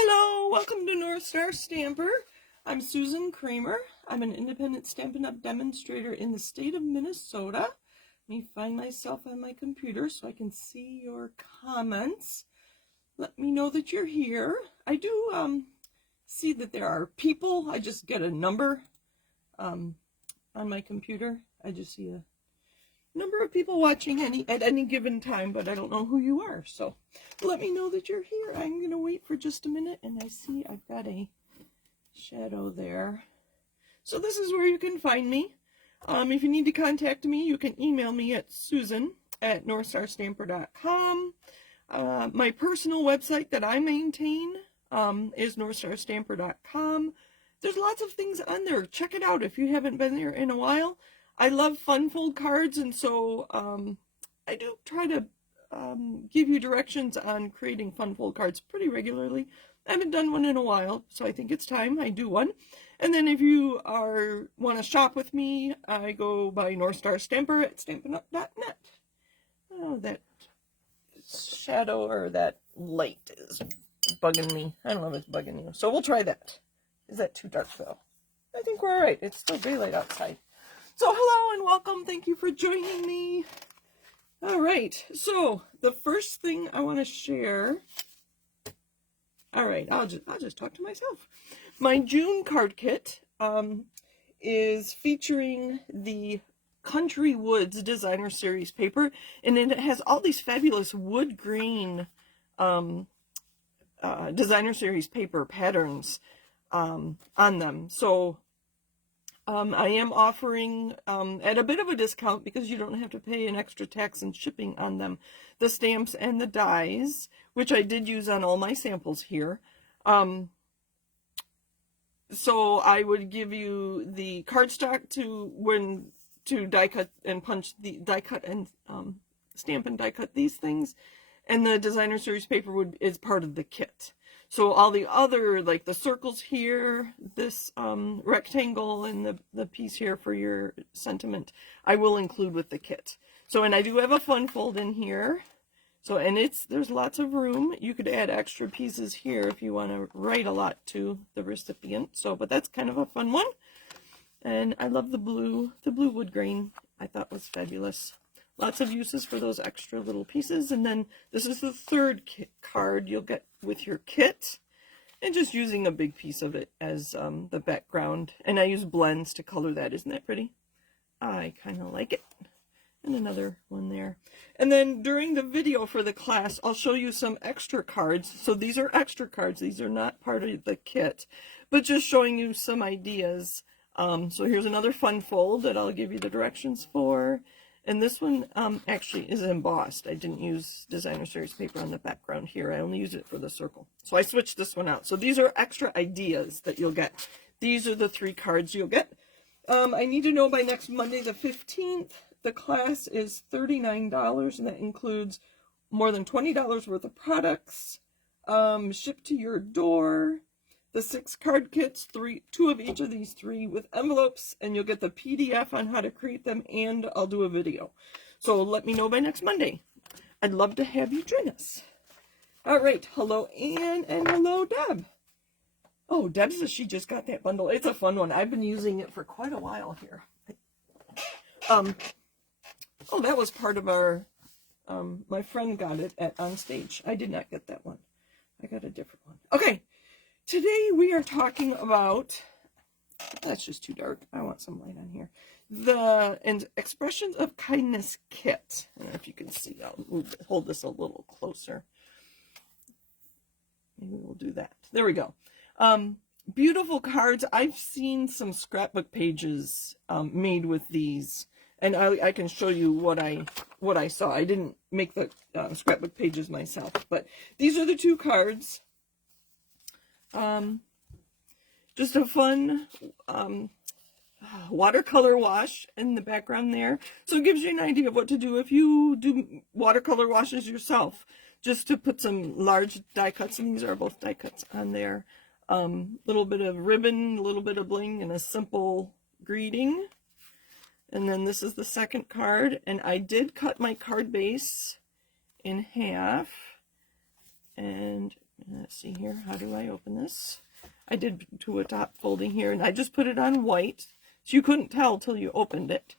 Hello, welcome to North Star Stamper. I'm Susan Kramer. I'm an independent Stampin' Up! Demonstrator in the state of Minnesota. Let me find myself on my computer so I can see your comments. Let me know that you're here. I do see that there are people. I just get a number on my computer. I just see a number of people watching at any given time, but I don't know who you are. So let me know that you're here. I'm going to wait for just a minute, and I see I've got a shadow there. So this is where you can find me. If you need to contact me, you can email me at susan@northstarstamper.com. My personal website that I maintain is northstarstamper.com. There's lots of things on there. Check it out if you haven't been there in a while. I love fun fold cards, and so I do try to give you directions on creating fun fold cards pretty regularly. I haven't done one in a while, so I think it's time I do one. And then if you want to shop with me, I go by North Star Stamper at stampinup.net. Oh, that shadow or that light is bugging me. I don't know if it's bugging you. So we'll try that. Is that too dark though? I think we're all right. It's still daylight outside. So hello and welcome. Thank you for joining me. All right. So the first thing I want to share. All right. I'll just talk to myself. My June card kit is featuring the Country Woods Designer Series paper, and it has all these fabulous wood grain Designer Series paper patterns on them. So I am offering at a bit of a discount, because you don't have to pay an extra tax and shipping on them, the stamps and the dies, which I did use on all my samples here. So I would give you the cardstock to die cut and punch the die cut and stamp and die cut these things, and the Designer Series paper is part of the kit. So all the other, like the circles here, this rectangle, and the piece here for your sentiment, I will include with the kit. So, and I do have a fun fold in here. So, and there's lots of room. You could add extra pieces here if you want to write a lot to the recipient. So, but that's kind of a fun one. And I love the blue wood grain. I thought was fabulous. Lots of uses for those extra little pieces. And then this is the third card you'll get with your kit. And just using a big piece of it as the background. And I use blends to color that. Isn't that pretty? I kind of like it. And another one there. And then during the video for the class, I'll show you some extra cards. So these are extra cards. These are not part of the kit. But just showing you some ideas. So here's another fun fold that I'll give you the directions for. And this one actually is embossed. I didn't use Designer Series paper on the background here. I only use it for the circle. So I switched this one out. So these are extra ideas that you'll get. These are the 3 cards you'll get. I need to know by next Monday the 15th. The class is $39, and that includes more than $20 worth of products, shipped to your door. The 6 card kits, 2 of each of these 3 with envelopes, and you'll get the PDF on how to create them, and I'll do a video. So let me know by next Monday. I'd love to have you join us. All right. Hello, Anne, and hello, Deb. Oh, Deb says she just got that bundle. It's a fun one. I've been using it for quite a while here. Oh, that was part of our, my friend got it at On Stage. I did not get that one. I got a different one. Okay. Today we are talking about, that's just too dark. I want some light on here. The Expressions of Kindness kit. I don't know if you can see. I'll hold this a little closer. Maybe we'll do that. There we go. Beautiful cards. I've seen some scrapbook pages made with these, and I can show you what I saw. I didn't make the scrapbook pages myself, but these are the 2 cards. Just a fun watercolor wash in the background there. So it gives you an idea of what to do if you do watercolor washes yourself. Just to put some large die cuts, and these are both die cuts on there. Little bit of ribbon, a little bit of bling, and a simple greeting. And then this is the second card, and I did cut my card base in half, and let's see here, how do I open this? I did do a top folding here, and I just put it on white, so you couldn't tell till you opened it.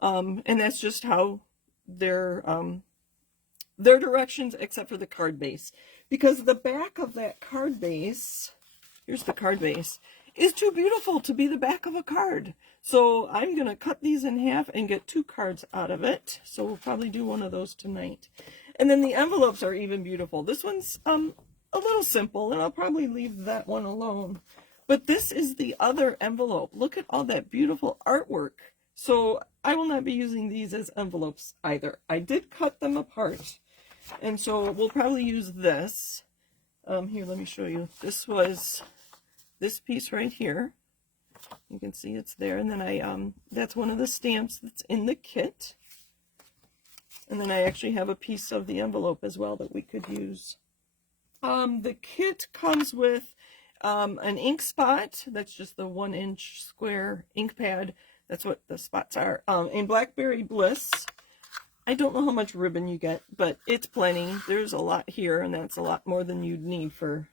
And that's just how their directions, except for the card base. Because the back of that card base, here's the card base, is too beautiful to be the back of a card. So I'm going to cut these in half and get 2 cards out of it. So we'll probably do one of those tonight. And then the envelopes are even beautiful. This one's a little simple, and I'll probably leave that one alone. But this is the other envelope. Look at all that beautiful artwork. So I will not be using these as envelopes either. I did cut them apart. And so we'll probably use this. Here, let me show you. This was this piece right here. You can see it's there. And then that's one of the stamps that's in the kit. And then I actually have a piece of the envelope as well that we could use. The kit comes with an ink spot. That's just the 1-inch square ink pad. That's what the spots are. In Blackberry Bliss. I don't know how much ribbon you get, but it's plenty. There's a lot here, and that's a lot more than you'd need for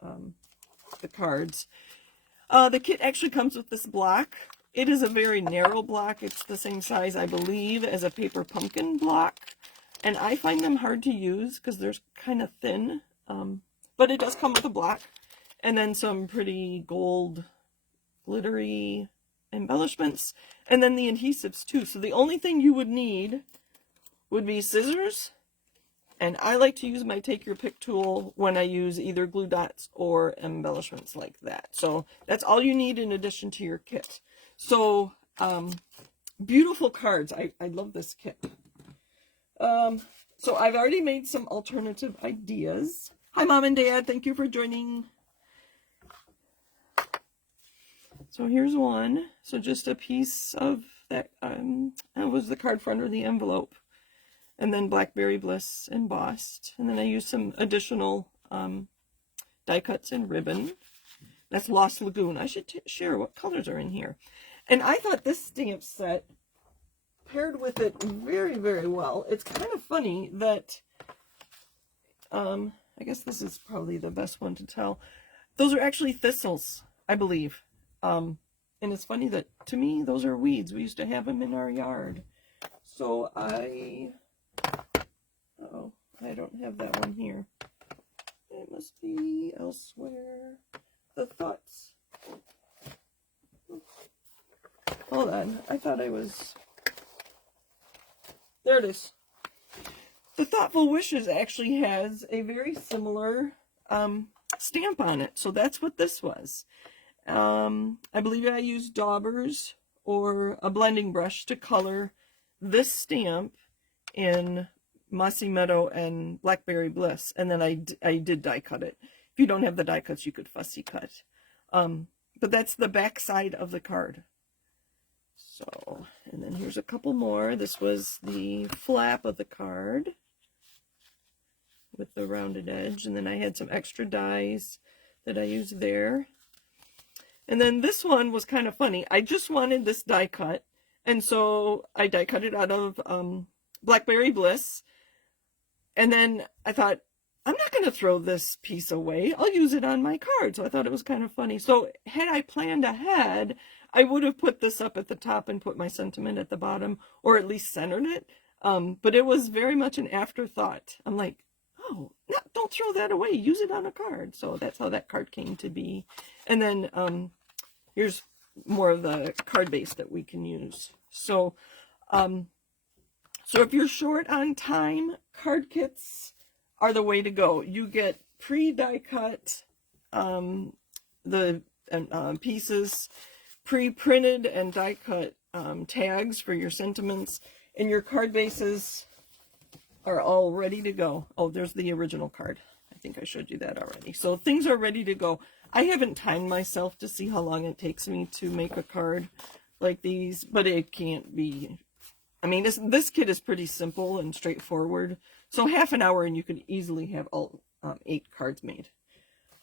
the cards. The kit actually comes with this block. It is a very narrow block. It's the same size, I believe, as a paper pumpkin block. And I find them hard to use because they're kind of thin. But it does come with a block. And then some pretty gold, glittery embellishments. And then the adhesives too. So the only thing you would need would be scissors. And I like to use my Take Your Pick tool when I use either glue dots or embellishments like that. So that's all you need in addition to your kit. So beautiful cards. I love this kit. So I've already made some alternative ideas. Hi, Mom and Dad. Thank you for joining. So here's one. So just a piece of that. That was the card front or the envelope. And then Blackberry Bliss embossed. And then I used some additional die cuts and ribbon. That's Lost Lagoon. I should share what colors are in here. And I thought this stamp set paired with it very, very well. It's kind of funny that, I guess this is probably the best one to tell. Those are actually thistles, I believe. And it's funny that, to me, those are weeds. We used to have them in our yard. So uh-oh, I don't have that one here. It must be elsewhere. The thoughts. Hold on. I thought I was... There it is. The Thoughtful Wishes actually has a very similar stamp on it. So that's what this was. I believe I used daubers or a blending brush to color this stamp in Mossy Meadow and Blackberry Bliss, and then I did die cut it. If you don't have the die cuts, you could fussy cut. But that's the back side of the card. So, and then here's a couple more. This was the flap of the card with the rounded edge, and then I had some extra dies that I used there. And then this one was kind of funny. I just wanted this die cut, and so I die cut it out of Blackberry Bliss. And then I thought, I'm not going to throw this piece away. I'll use it on my card. So I thought it was kind of funny. So had I planned ahead, I would have put this up at the top and put my sentiment at the bottom, or at least centered it. But it was very much an afterthought. I'm like, oh, no, don't throw that away. Use it on a card. So that's how that card came to be. And then here's more of the card base that we can use. So, so if you're short on time, card kits are the way to go. You get pre-die cut pieces, pre-printed and die cut tags for your sentiments, and your card bases are all ready to go. Oh, there's the original card. I think I showed you that already. So things are ready to go. I haven't timed myself to see how long it takes me to make a card like these, but it can't be... I mean, this kit is pretty simple and straightforward. So half an hour and you could easily have all 8 cards made.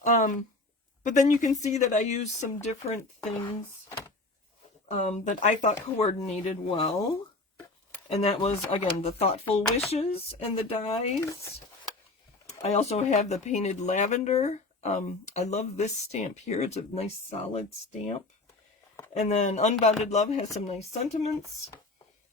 But then you can see that I used some different things that I thought coordinated well. And that was, again, the Thoughtful Wishes and the dies. I also have the painted lavender. I love this stamp here. It's a nice solid stamp. And then Unbounded Love has some nice sentiments.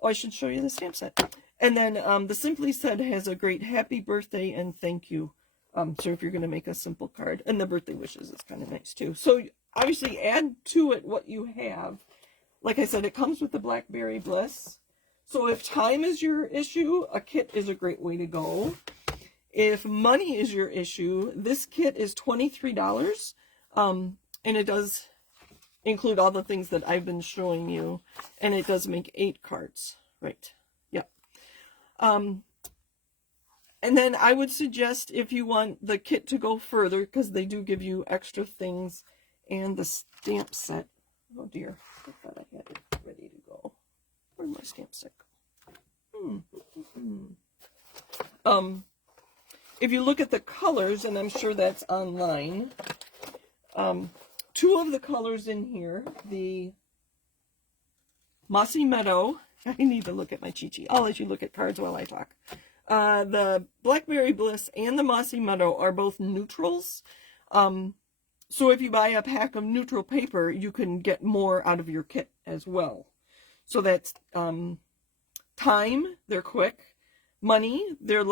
Oh, I should show you the stamp set. And then the Simply Said has a great happy birthday and thank you. So if you're going to make a simple card. And the birthday wishes is kind of nice too. So obviously add to it what you have. Like I said, it comes with the Blackberry Bliss. So if time is your issue, a kit is a great way to go. If money is your issue, this kit is $23. And it does include all the things that I've been showing you. And it does make 8 cards. Right. Yeah. And then I would suggest if you want the kit to go further, because they do give you extra things and the stamp set. Oh dear. I thought I had it ready to go. Where'd my stamp set go? If you look at the colors, and I'm sure that's online, 2 of the colors in here, the Mossy Meadow, I need to look at my cheat sheet. I'll let you look at cards while I talk. The Blackberry Bliss and the Mossy Meadow are both neutrals. So if you buy a pack of neutral paper, you can get more out of your kit as well. So that's time, they're quick. Money, they're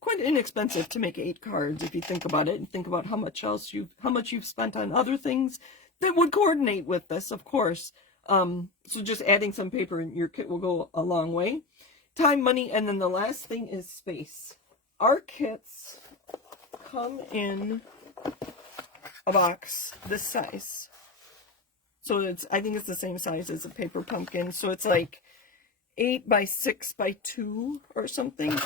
quite inexpensive to make 8 cards if you think about it and think about how much you've spent on other things that would coordinate with this, of course. So just adding some paper in your kit will go a long way. Time, money, and then the last thing is space. Our kits come in a box this size. So I think it's the same size as a paper pumpkin. So it's like 8 by 6 by 2 or something.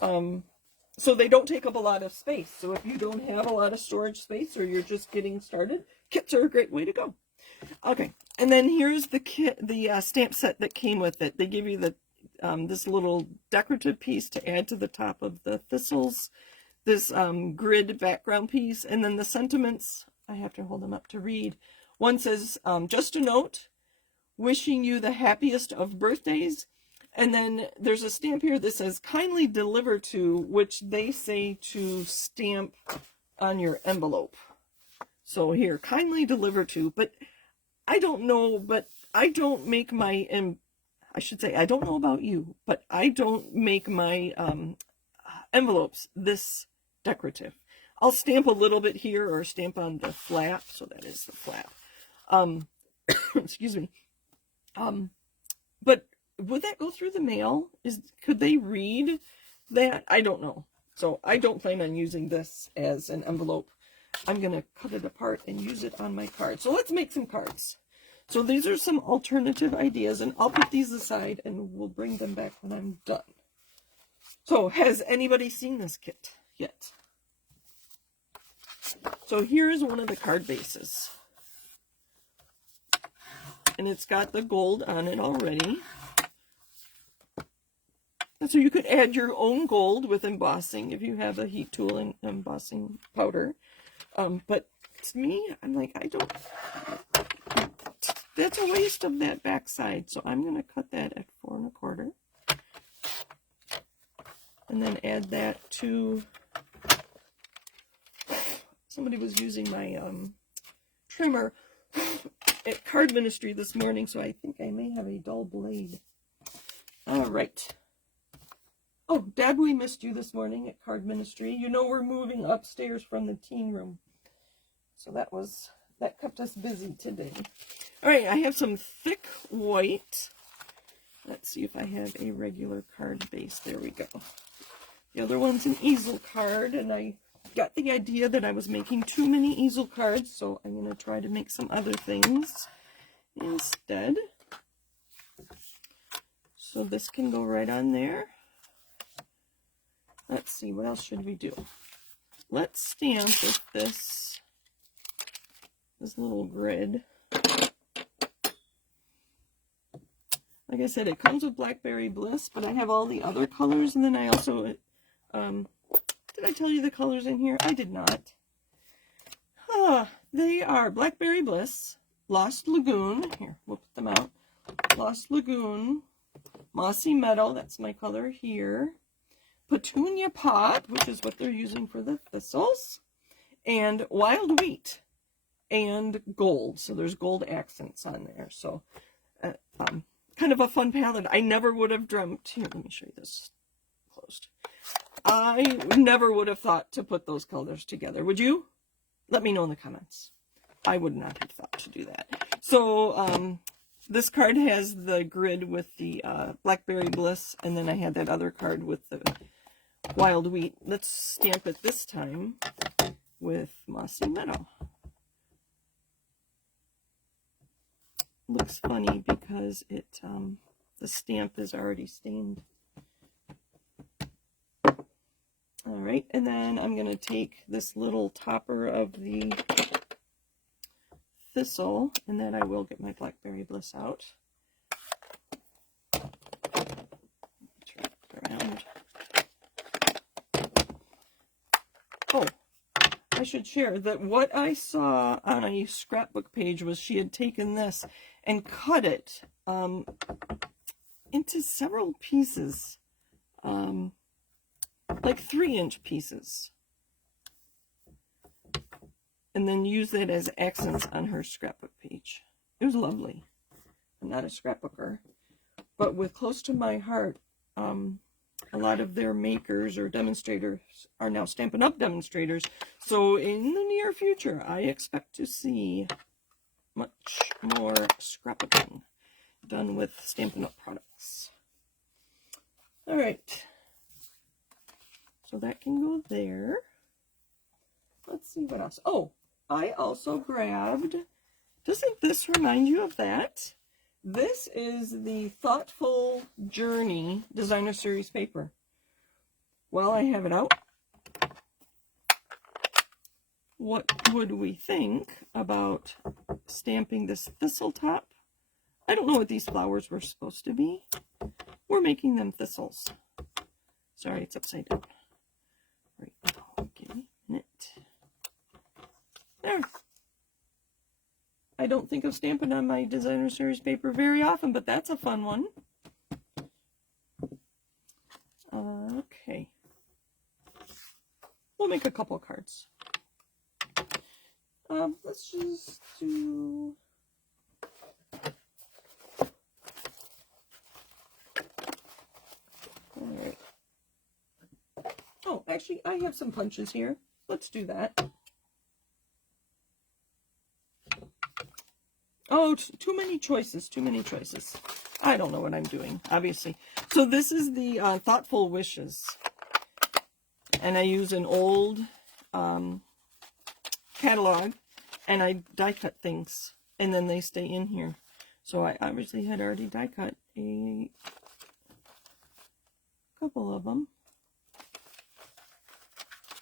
So they don't take up a lot of space. So if you don't have a lot of storage space or you're just getting started, kits are a great way to go. Okay, and then here's the kit, the stamp set that came with it. They give you the this little decorative piece to add to the top of the thistles, this grid background piece, and then the sentiments. I have to hold them up to read. One says, just a note, wishing you the happiest of birthdays. And then there's a stamp here that says, kindly deliver to, which they say to stamp on your envelope. So here, kindly deliver to, but I don't know, but I don't make my, I should say, I don't know about you, but I don't make my envelopes this decorative. I'll stamp a little bit here or stamp on the flap. So that is the flap. Excuse me. But would that go through the mail? Could they read that? I don't know. So I don't plan on using this as an envelope. I'm going to cut it apart and use it on my card. So let's make some cards. So these are some alternative ideas, and I'll put these aside and we'll bring them back when I'm done. So has anybody seen this kit yet? So here is one of the card bases. And it's got the gold on it already. And so you could add your own gold with embossing if you have a heat tool and embossing powder. But to me, I'm like, that's a waste of that backside. So I'm going to cut that at 4 1/4. And then add that to, somebody was using my trimmer at Card Ministry this morning, so I think I may have a dull blade. All right. Oh, Deb, we missed you this morning at Card Ministry. You know we're moving upstairs from the teen room. So that kept us busy today. All right, I have some thick white. Let's see if I have a regular card base. There we go. The other one's an easel card, and I got the idea that I was making too many easel cards, so I'm going to try to make some other things instead. So this can go right on there. Let's see, what else should we do? Let's stamp with this little grid. Like I said, it comes with Blackberry Bliss, but I have all the other colors, and then I also, did I tell you the colors in here? I did not. They are Blackberry Bliss, Lost Lagoon, here, we'll put them out, Lost Lagoon, Mossy Meadow, that's my color here, petunia pot, which is what they're using for the thistles, and wild wheat, and gold. So there's gold accents on there. So kind of a fun palette. I never would have dreamt. Here, let me show you this closed. I never would have thought to put those colors together. Would you? Let me know in the comments. I would not have thought to do that. So this card has the grid with the Blackberry Bliss, and then I had that other card with the Wild Wheat. Let's stamp it this time with Mossy Meadow. Looks funny because it the stamp is already stained. All right, and then I'm going to take this little topper of the thistle, and then I will get my Blackberry Bliss out. Turn it around. Oh, I should share that what I saw on a scrapbook page was she had taken this and cut it into several pieces, like 3-inch pieces, and then use that as accents on her scrapbook page. It was lovely. I'm not a scrapbooker, but with close to my heart, a lot of their makers or demonstrators are now Stampin' Up! Demonstrators. So in the near future, I expect to see much more scrapbooking done with Stampin' Up! Products. All right. So that can go there. Let's see what else. Oh, I also grabbed, doesn't this remind you of that? This is the Thoughtful Journey Designer Series paper. While I have it out, what would we think about stamping this thistle top? I don't know what these flowers were supposed to be. We're making them thistles. Sorry, it's upside down. Right now, give me a minute. There. I don't think of stamping on my Designer Series paper very often, but that's a fun one. Okay. We'll make a couple cards. Let's just do... All right. Oh, actually, I have some punches here. Let's do that. Oh, too many choices, too many choices. I don't know what I'm doing, obviously. So this is the Thoughtful Wishes. And I use an old catalog, and I die cut things, and then they stay in here. So I obviously had already die cut a couple of them.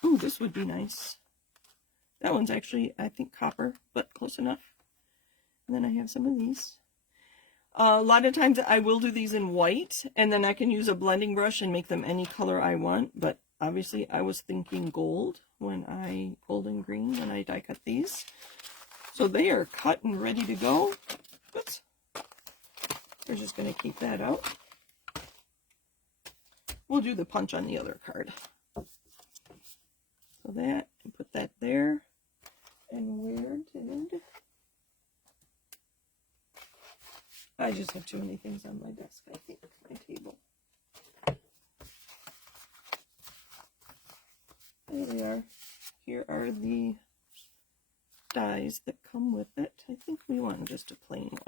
Ooh, this would be nice. That one's actually, I think, copper, but close enough. And then I have some of these. A lot of times I will do these in white, and then I can use a blending brush and make them any color I want, but obviously I was thinking gold and green when I die cut these. So they are cut and ready to go. Oops. We're just going to keep that out. We'll do the punch on the other card. So that, and put that there. And where did... I just have too many things on my desk, I think, my table. There they are. Here are the dies that come with it. I think we want just a plain one.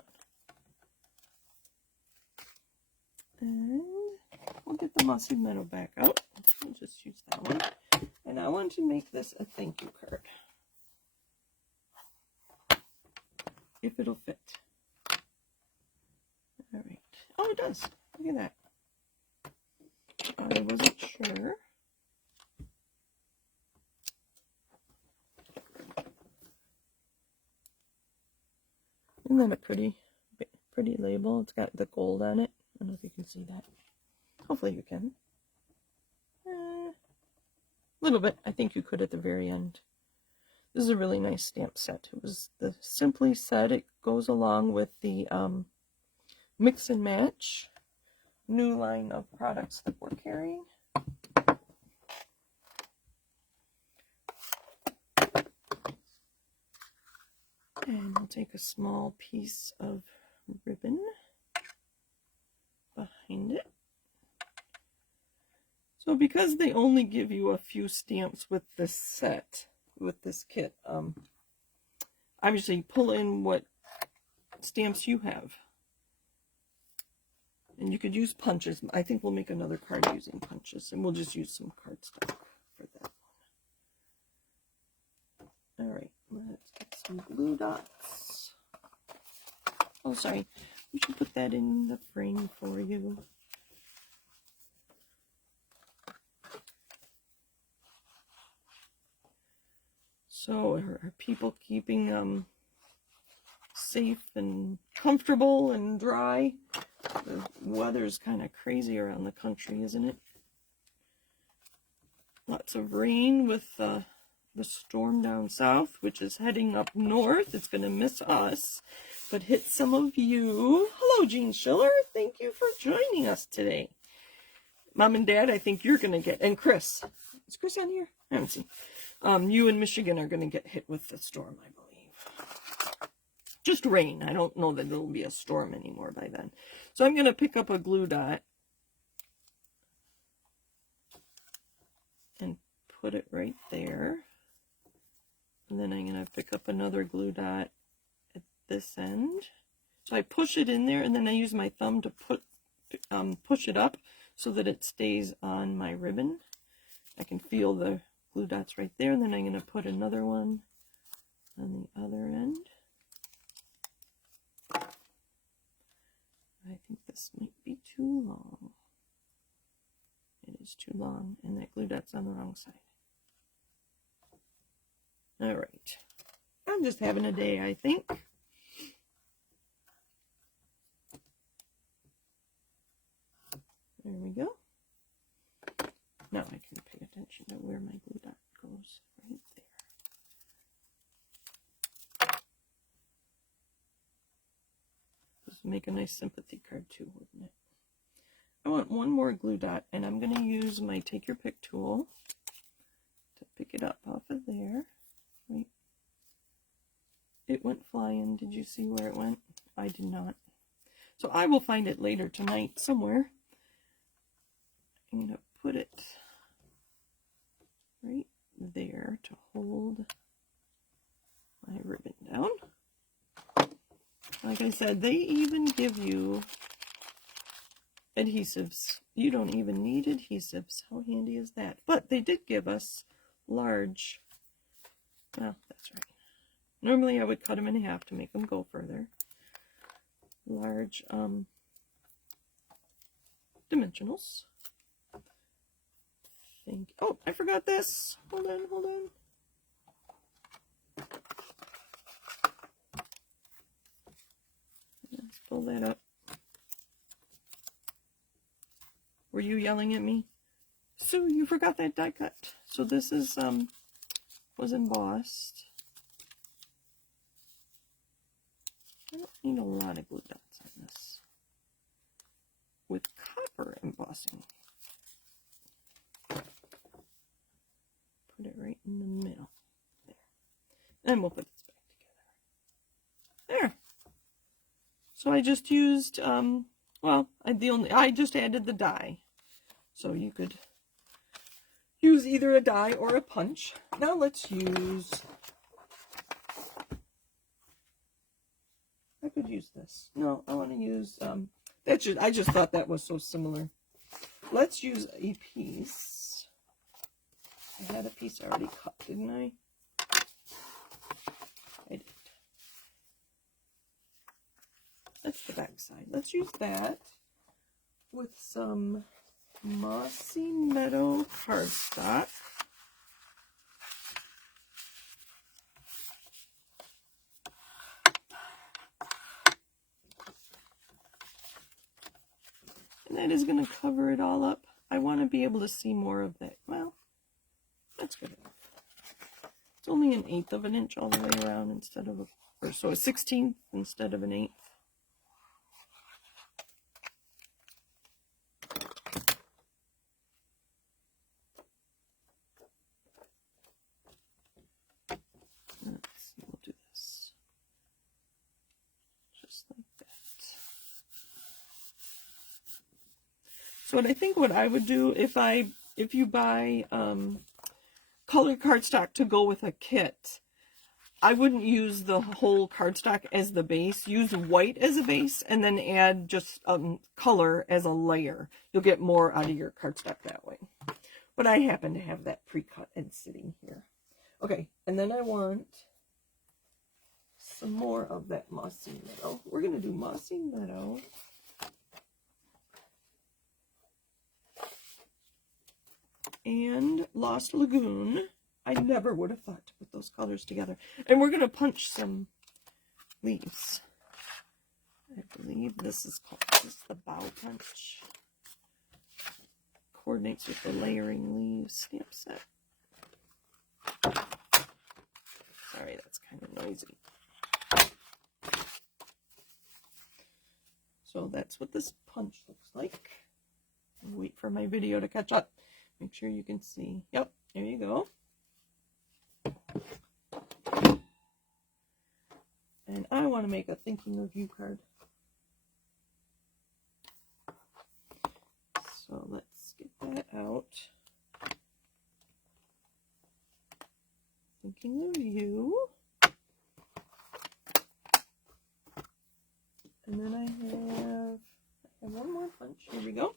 And we'll get the Mossy Meadow back out. We'll just use that one. And I want to make this a thank you card. If it'll fit. All right. Oh, it does. Look at that. I wasn't sure. Isn't that a pretty label? It's got the gold on it. I don't know if you can see that. Hopefully you can. A little bit. I think you could at the very end. This is a really nice stamp set. It was the Simply set. It goes along with the Mix and Match new line of products that we're carrying. take a small piece of ribbon behind it. So because they only give you a few stamps with this set, with this kit, obviously pull in what stamps you have. And you could use punches. I think we'll make another card using punches, and we'll just use some cardstock for that one. Alright, let's get some glue dots. Oh, sorry. We should put that in the frame for you. So are people keeping safe and comfortable and dry? The weather's kind of crazy around the country, isn't it? Lots of rain with the storm down south, which is heading up north. It's going to miss us, but hit some of you. Hello, Jean Schiller. Thank you for joining us today. Mom and Dad, I think you're going to get, and Chris. Is Chris on here? I haven't seen. You in Michigan are going to get hit with the storm, I believe. Just rain. I don't know that it'll be a storm anymore by then. So I'm going to pick up a glue dot and put it right there. And then I'm going to pick up another glue dot at this end. So I push it in there, and then I use my thumb to push it up so that it stays on my ribbon. I can feel the glue dots right there, and then I'm going to put another one on the other end. I think this might be too long. It is too long, and that glue dot's on the wrong side. All right. I'm just having a day, I think. There we go. Now I can pay attention to where my glue dot goes right there. This would make a nice sympathy card too, wouldn't it? I want one more glue dot, and I'm going to use my Take Your Pick tool to pick it up off of there. Right. It went flying. Did you see where it went? I did not. So I will find it later tonight somewhere. I'm going to put it right there to hold my ribbon down. Like I said, they even give you adhesives. You don't even need adhesives. How handy is that? But they did give us large, well, that's right. Normally I would cut them in half to make them go further. Large dimensionals. Oh, I forgot this. Hold on, hold on. Let's pull that up. Were you yelling at me? Sue, you forgot that die cut. So this is was embossed. I don't need a lot of glue dots on this. With copper embossing. Put it right in the middle. There. And we'll put this back together. There. So I just used, well, I just added the die. So you could use either a die or a punch. Now let's use, I could use this. No, I want to use, I just thought that was so similar. Let's use a piece. I had a piece already cut, didn't I? I did. That's the back side. Let's use that with some Mossy Meadow cardstock. And that is going to cover it all up. I want to be able to see more of that. Well, that's good enough. It's only 1/8 of an inch all the way around instead of so a 16th instead of 1/8. Let's see, we'll do this. So what I would do if you buy color cardstock to go with a kit, I wouldn't use the whole cardstock as the base. Use white as a base and then add just color as a layer. You'll get more out of your cardstock that way. But I happen to have that pre-cut and sitting here. Okay, and then I want some more of that Mossy Meadow. We're going to do Mossy Meadow. And Lost Lagoon. I never would have thought to put those colors together. And we're going to punch some leaves. I believe this is the bow punch. Coordinates with the layering leaves stamp set. Sorry, that's kind of noisy. So that's what this punch looks like. Wait for my video to catch up. Make sure you can see. Yep, there you go. And I want to make a thinking of you card. So let's get that out. Thinking of you. And then I have one more punch. Here we go.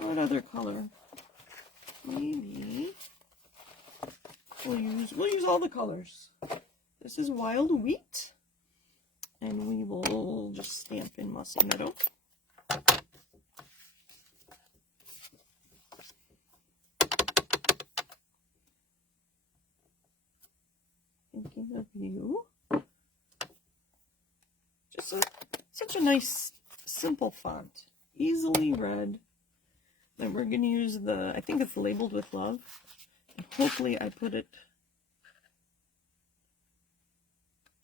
What other color? Maybe we'll use all the colors. This is Wild Wheat, and we will just stamp in Mossy Meadow. Thinking of you. Just such a nice, simple font, easily read. Then we're going to use I think it's labeled with love. And hopefully I put it,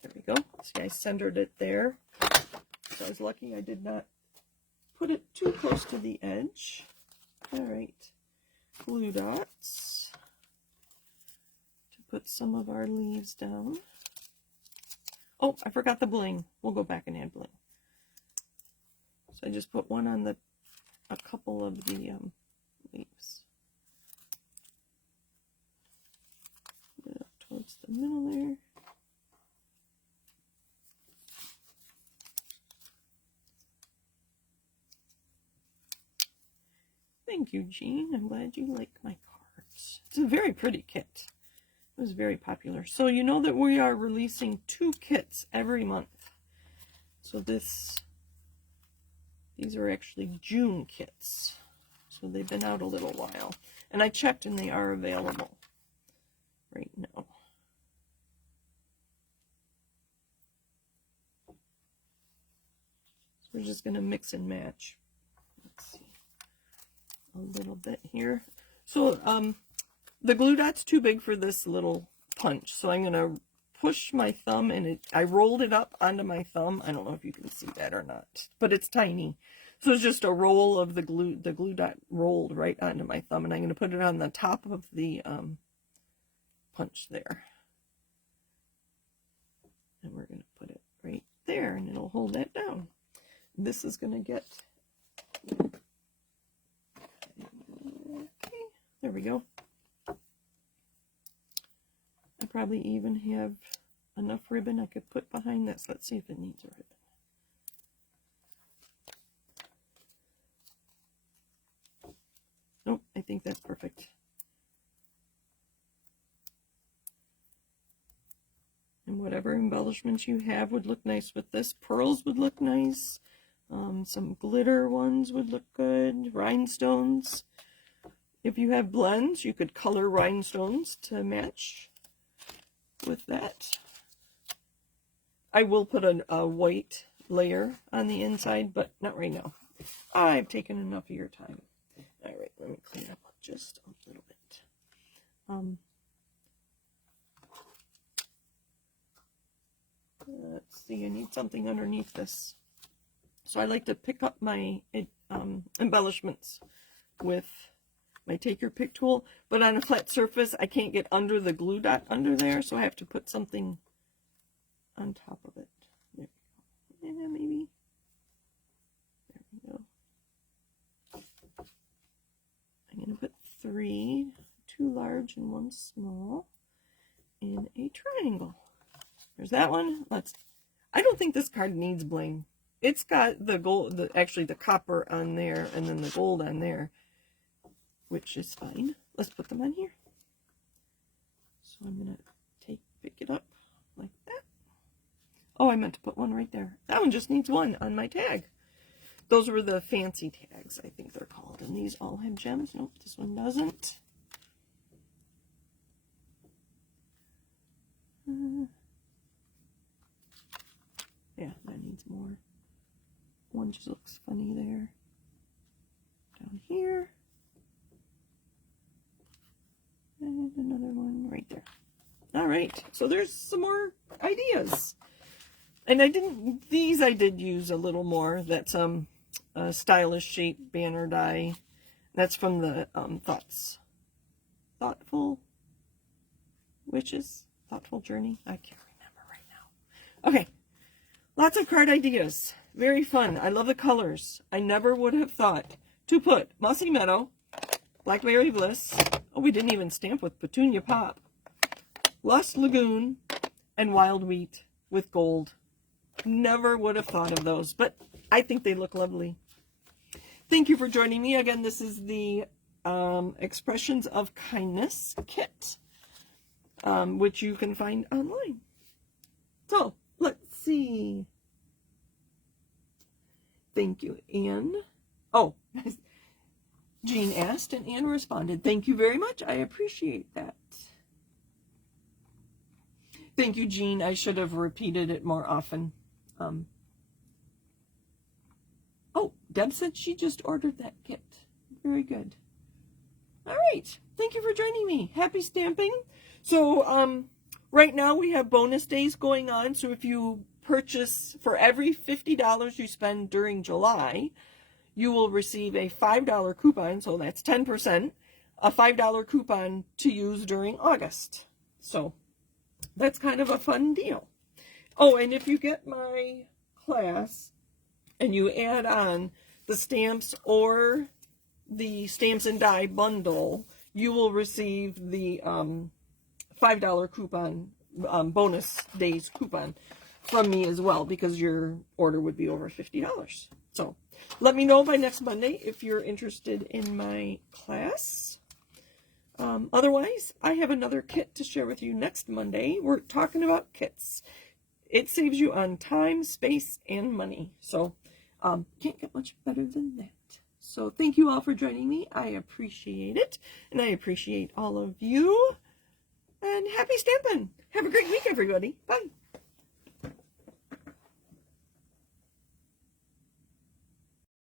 there we go. See, I centered it there. So I was lucky I did not put it too close to the edge. All right, glue dots to put some of our leaves down. Oh, I forgot the bling. We'll go back and add bling. So I just put one on a couple of the leaves. Put it up towards the middle there. Thank you, Jean. I'm glad you like my cards. It's a very pretty kit. It was very popular. So you know that we are releasing 2 kits every month. So these are actually June kits. So they've been out a little while. And I checked and they are available right now. So we're just going to mix and match. Let's see. A little bit here. So the glue dot's too big for this little punch. So I'm going to push my thumb and I rolled it up onto my thumb. I don't know if you can see that or not, but it's tiny. So it's just a roll of the glue dot rolled right onto my thumb, and I'm going to put it on the top of the punch there. And we're going to put it right there, and it'll hold that down. This is going to get, okay, there we go. I probably even have enough ribbon I could put behind this. Let's see if it needs a ribbon. Nope, I think that's perfect. And whatever embellishments you have would look nice with this. Pearls would look nice. Some glitter ones would look good. Rhinestones. If you have blends, you could color rhinestones to match with that. I will put a white layer on the inside, but not right now. I've taken enough of your time. All right, let me clean up just a little bit. Let's see, I need something underneath this. So I like to pick up my embellishments with my Take Your Pick tool, but on a flat surface, I can't get under the glue dot under there, so I have to put something on top of it. There we go. Yeah, maybe. 3, 2 large and 1 small, in a triangle. There's that one. I don't think this card needs bling. It's got the gold, actually the copper on there, and then the gold on there, which is fine. Let's put them on here. So I'm gonna pick it up like that. Oh, I meant to put one right there. That one just needs one on my tag. Those were the fancy tags, I think they're called. And these all have gems. Nope, this one doesn't. Yeah, that needs more. One just looks funny there. Down here. And another one right there. All right, so there's some more ideas. And I did use a little more. That's a stylish shape banner die. That's from the Thoughtful Witches, Thoughtful Journey. I can't remember right now. Okay, lots of card ideas. Very fun. I love the colors. I never would have thought to put Mossy Meadow, Blackberry Bliss. Oh, we didn't even stamp with Petunia Pop, Lost Lagoon, and Wild Wheat with gold. Never would have thought of those, but I think they look lovely. Thank you for joining me. Again, this is the Expressions of Kindness kit, which you can find online. So, let's see. Thank you, Anne. Oh, Jean asked and Anne responded. Thank you very much. I appreciate that. Thank you, Jean. I should have repeated it more often. Oh, Deb said she just ordered that kit. Very good. All right. Thank you for joining me. Happy stamping. So, right now we have bonus days going on. So if you purchase, for every $50 you spend during July, you will receive a $5 coupon. So that's 10%, a $5 coupon to use during August. So that's kind of a fun deal. Oh, and if you get my class and you add on the stamps or the stamps and die bundle, you will receive the $5 coupon, bonus days coupon from me as well, because your order would be over $50. So let me know by next Monday if you're interested in my class. Otherwise, I have another kit to share with you next Monday. We're talking about kits. It saves you on time, space, and money. So, can't get much better than that. So, thank you all for joining me. I appreciate it. And I appreciate all of you. And happy stamping. Have a great week, everybody. Bye.